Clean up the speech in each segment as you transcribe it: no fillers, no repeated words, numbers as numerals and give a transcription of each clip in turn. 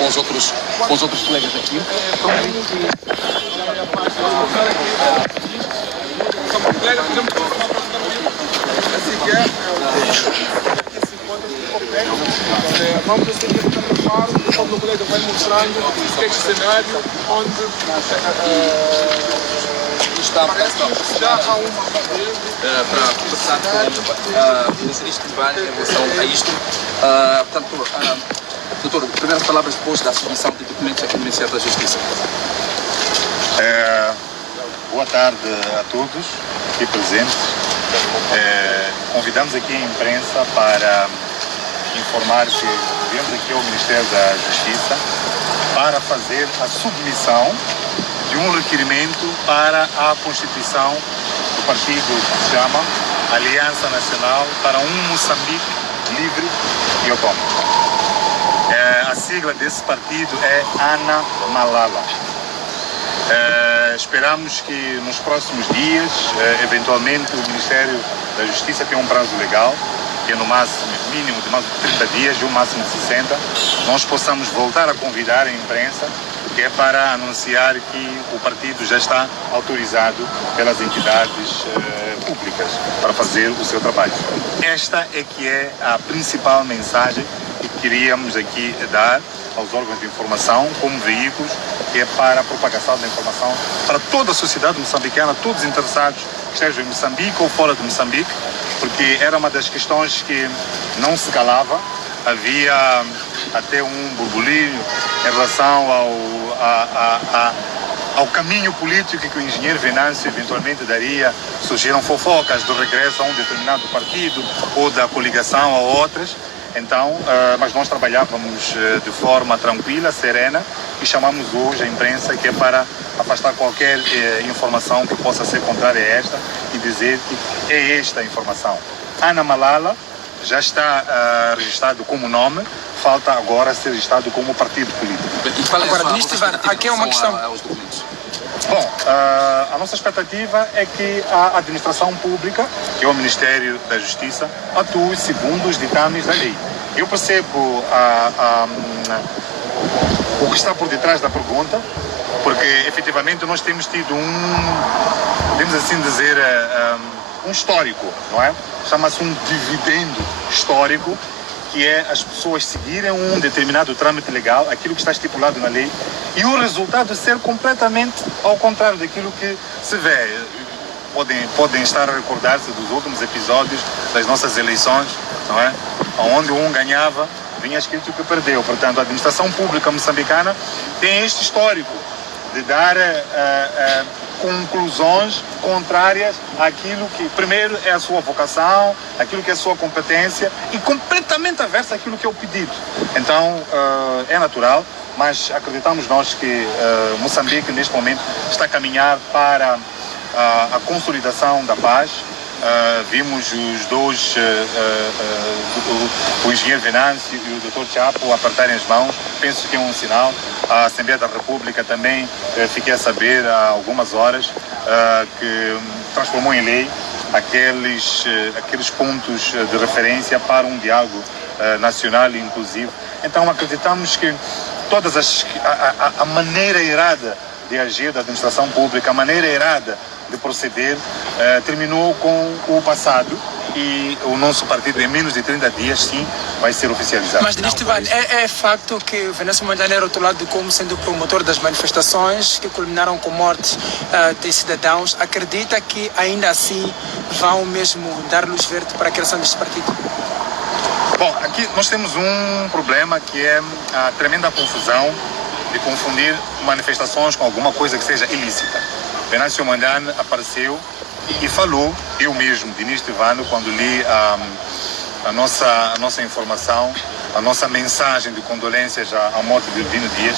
com os outros colegas aqui. Vamos assistir a preparo, quando o colega vai mostrando este cenário onde parece que já há uma para conversar com o Ministro Ivan em relação a isto. Portanto, doutor, primeiras palavras depois da submissão de documentos aqui no Ministério da Justiça. Boa tarde a todos aqui presentes. Convidamos aqui a imprensa para informar que viemos aqui ao Ministério da Justiça para fazer a submissão de um requerimento para a constituição do partido que se chama Aliança Nacional para um Moçambique Livre e Autônomo. A sigla desse partido é Ana Malala. Esperamos que nos próximos dias, eventualmente, o Ministério da Justiça tem um prazo legal, que é no mínimo de mais de 30 dias e um máximo de 60, nós possamos voltar a convidar a imprensa, que é para anunciar que o partido já está autorizado pelas entidades públicas para fazer o seu trabalho. Esta é que é a principal mensagem que queríamos aqui dar aos órgãos de informação como veículos, que é para a propagação da informação para toda a sociedade moçambicana, todos os interessados que estejam em Moçambique ou fora de Moçambique, porque era uma das questões que não se calava. Havia até um burburinho em relação ao caminho político que o engenheiro Venâncio eventualmente daria. Surgiram fofocas do regresso a um determinado partido ou da coligação a outras. Então, mas nós trabalhávamos de forma tranquila, serena, e chamamos hoje a imprensa, que é para afastar qualquer informação que possa ser contrária a esta e dizer que é esta a informação. Ana Malala já está registrado como nome, falta agora ser registrado como partido político. Agora, Ministro Ivan, aqui é uma questão... Bom, a nossa expectativa é que a administração pública, que é o Ministério da Justiça, atue segundo os ditames da lei. Eu percebo o que está por detrás da pergunta, porque efetivamente nós temos tido podemos assim dizer, um histórico, não é? Chama-se um dividendo histórico, que é as pessoas seguirem um determinado trâmite legal, aquilo que está estipulado na lei, e o resultado ser completamente ao contrário daquilo que se vê. Podem estar a recordar-se dos últimos episódios das nossas eleições, não é? Onde um ganhava, vinha escrito que perdeu. Portanto, a administração pública moçambicana tem este histórico de dar conclusões contrárias àquilo que, primeiro, é a sua vocação, aquilo que é a sua competência, e completamente aversa àquilo que é o pedido. Então, é natural, mas acreditamos nós que Moçambique, neste momento, está a caminhar para a consolidação da paz. Vimos os dois, o engenheiro Venâncio e o Dr. Chapo, apertarem as mãos. Penso que é um sinal. A Assembleia da República também, fiquei a saber há algumas horas, que transformou em lei aqueles pontos de referência para um diálogo nacional e inclusivo. Então acreditamos que a maneira errada de agir da administração pública, a maneira errada de proceder, terminou com o passado, e o nosso partido, em menos de 30 dias, sim, vai ser oficializado. Mas, Ministro Ivan, é facto que Venâncio Mondlane é rotulado como sendo promotor das manifestações que culminaram com mortes de cidadãos. Acredita que, ainda assim, vão mesmo dar luz verde para a criação deste partido? Bom, aqui nós temos um problema, que é a tremenda confusão de confundir manifestações com alguma coisa que seja ilícita. Venâncio Mondlane apareceu e falou, eu mesmo, Ministro Ivan, quando li a nossa informação, a nossa mensagem de condolências à morte de Albino Dias,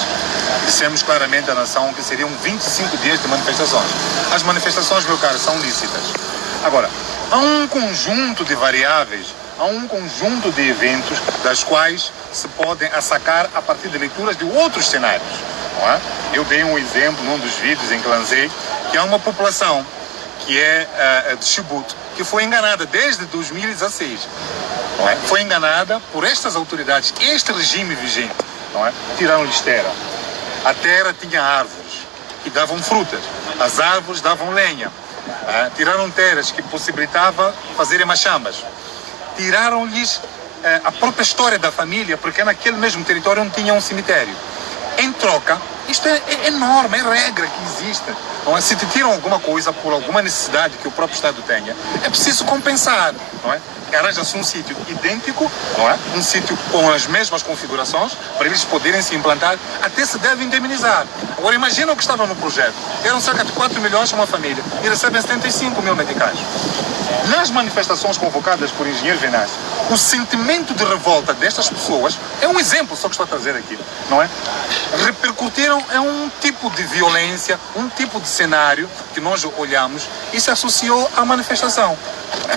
dissemos claramente à nação que seriam 25 dias de manifestações. As manifestações, meu caro, são lícitas. Agora, há um conjunto de variáveis, há um conjunto de eventos das quais se podem assacar a partir de leituras de outros cenários. Não é? Eu dei um exemplo num dos vídeos em que lancei, que há uma população que é de Chibouto, que foi enganada desde 2016. Não é? Foi enganada por estas autoridades, este regime vigente, não é? Tiraram-lhes terra. A terra tinha árvores que davam frutas, as árvores davam lenha. Tiraram terras que possibilitavam fazerem machamas. Tiraram-lhes a própria história da família, porque naquele mesmo território não tinha um cemitério. Em troca, isto é norma, é regra que existe. Não é? Se te tiram alguma coisa por alguma necessidade que o próprio Estado tenha, é preciso compensar, não é? Arranja-se um sítio idêntico, não é? Um sítio com as mesmas configurações, para eles poderem se implantar, até se deve indemnizar. Agora imagina o que estava no projeto. Eram cerca de 4 milhões uma família e recebem 75 mil meticais. Nas manifestações convocadas por engenheiro Venâncio, o sentimento de revolta destas pessoas é um exemplo só que estou a trazer aqui, não é? Repercutiram em um tipo de violência, um tipo de cenário que nós olhamos e se associou à manifestação.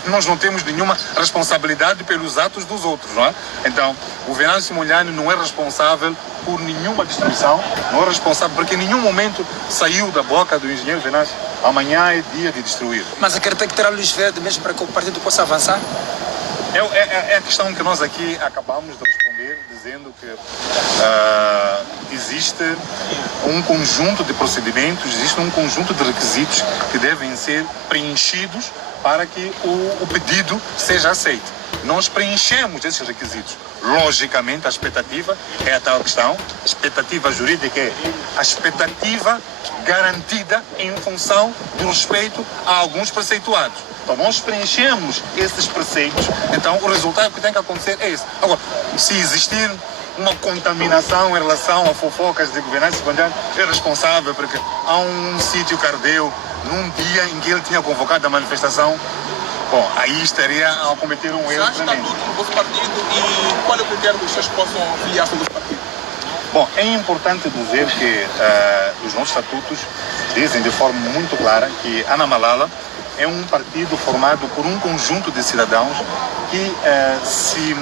Nós não temos nenhuma responsabilidade pelos atos dos outros, não é? Então, o Venâncio Mondlane não é responsável por nenhuma destruição, não é responsável porque em nenhum momento saiu da boca do engenheiro Venâncio: amanhã é dia de destruir. Mas acredita que terá luz verde mesmo para que o partido possa avançar? É a questão que nós aqui acabamos de responder, dizendo que existe um conjunto de procedimentos, existe um conjunto de requisitos que devem ser preenchidos para que o pedido seja aceito. Nós preenchemos esses requisitos. Logicamente, a expectativa é a tal questão. A expectativa jurídica é a expectativa garantida em função do respeito a alguns preceituados. Então, nós preenchemos esses preceitos, então o resultado que tem que acontecer é esse. Agora, se existir uma contaminação em relação a fofocas de governança secundária, é responsável porque há um sítio que ardeu num dia em que ele tinha convocado a manifestação. Bom, aí estaria a cometer um erro tremendo. Já está no vosso partido e qual é o critério dos pessoas que possam filiar-se ao partido? Bom, é importante dizer que os nossos estatutos dizem de forma muito clara que Ana Malala é um partido formado por um conjunto de cidadãos que se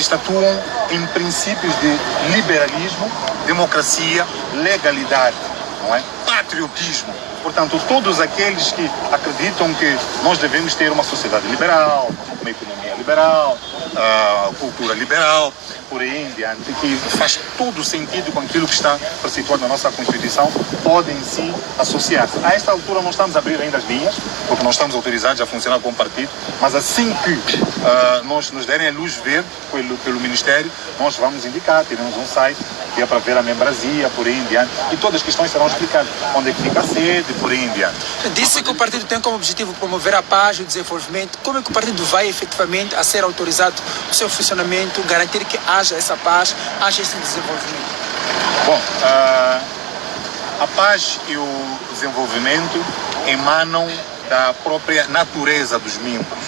estatuam em princípios de liberalismo, democracia, legalidade, não é? Patriotismo. Portanto, todos aqueles que acreditam que nós devemos ter uma sociedade liberal, uma economia liberal, cultura liberal, por aí em diante, que faz todo sentido com aquilo que está preceituado na nossa Constituição, podem se associar. A esta altura não estamos a abrir ainda as linhas, porque não estamos autorizados a funcionar como partido, mas assim que nós nos derem a luz verde pelo Ministério, nós vamos indicar, teremos um site que é para ver a membresia, por aí em diante, e todas as questões serão explicadas. Onde é que fica a sede, por aí em diante. Disse que o partido tem como objetivo promover a paz e o desenvolvimento. Como é que o partido vai efetivamente a ser autorizado no seu funcionamento, garantir que haja essa paz, haja esse desenvolvimento? Bom, a paz e o desenvolvimento emanam da própria natureza dos membros.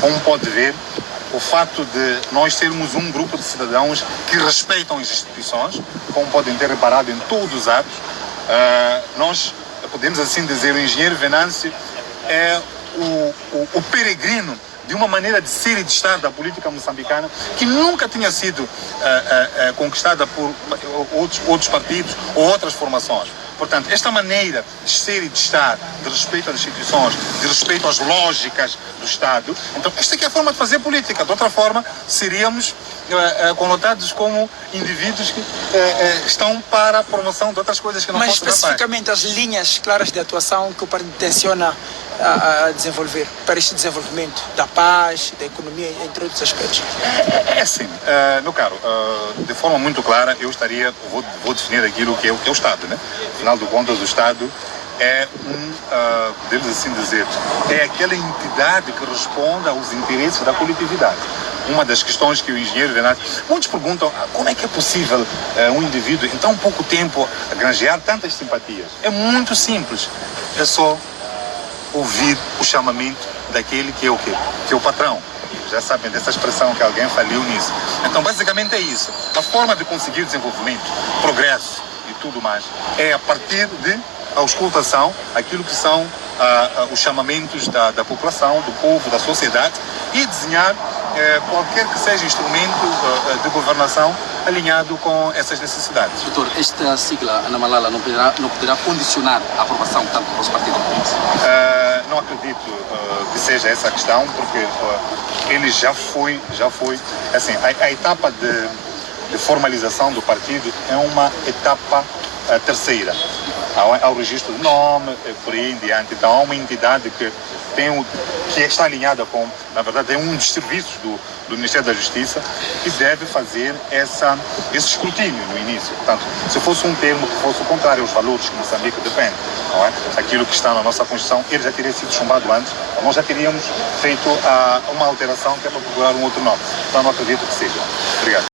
Como pode ver, o fato de nós sermos um grupo de cidadãos que respeitam as instituições, como podem ter reparado em todos os atos, nós podemos assim dizer, o engenheiro Venâncio é o peregrino de uma maneira de ser e de estar da política moçambicana que nunca tinha sido conquistada por outros partidos ou outras formações. Portanto, esta maneira de ser e de estar, de respeito às instituições, de respeito às lógicas do Estado, então esta aqui é a forma de fazer política. De outra forma, seríamos conotados como indivíduos que estão para a promoção de outras coisas que não Mas possam especificamente as linhas claras de atuação que o partido tenciona a desenvolver para este desenvolvimento da paz, da economia, entre outros aspectos. É assim, meu caro, de forma muito clara, vou definir aquilo que é o Estado, né? Afinal de contas, o Estado é podemos assim dizer, é aquela entidade que responde aos interesses da coletividade. Uma das questões que o engenheiro Venâncio... Muitos perguntam como é que é possível um indivíduo em tão pouco tempo granjear tantas simpatias. É muito simples. É só ouvir o chamamento daquele que é o quê? Que é o patrão. Já sabem dessa expressão que alguém faliu nisso. Então, basicamente é isso. A forma de conseguir desenvolvimento, progresso e tudo mais é a partir de auscultação, aquilo que são os chamamentos da população, do povo, da sociedade e desenhar qualquer que seja instrumento de governação alinhado com essas necessidades. Doutor, esta sigla, Ana Malala, não poderá condicionar a aprovação tanto do nosso partido como isso? Não acredito que seja essa a questão, porque ele já foi assim, a etapa de formalização do partido é uma etapa terceira. Há o registro de nome, por aí em diante. Então há uma entidade que está alinhada com, na verdade, é um dos serviços do Ministério da Justiça que deve fazer esse escrutínio no início. Portanto, se fosse um termo que fosse o contrário aos valores que Moçambique defende, não é? Aquilo que está na nossa Constituição, ele já teria sido chumbado antes, nós já teríamos feito uma alteração que é para procurar um outro nome. Então não acredito que seja. Obrigado.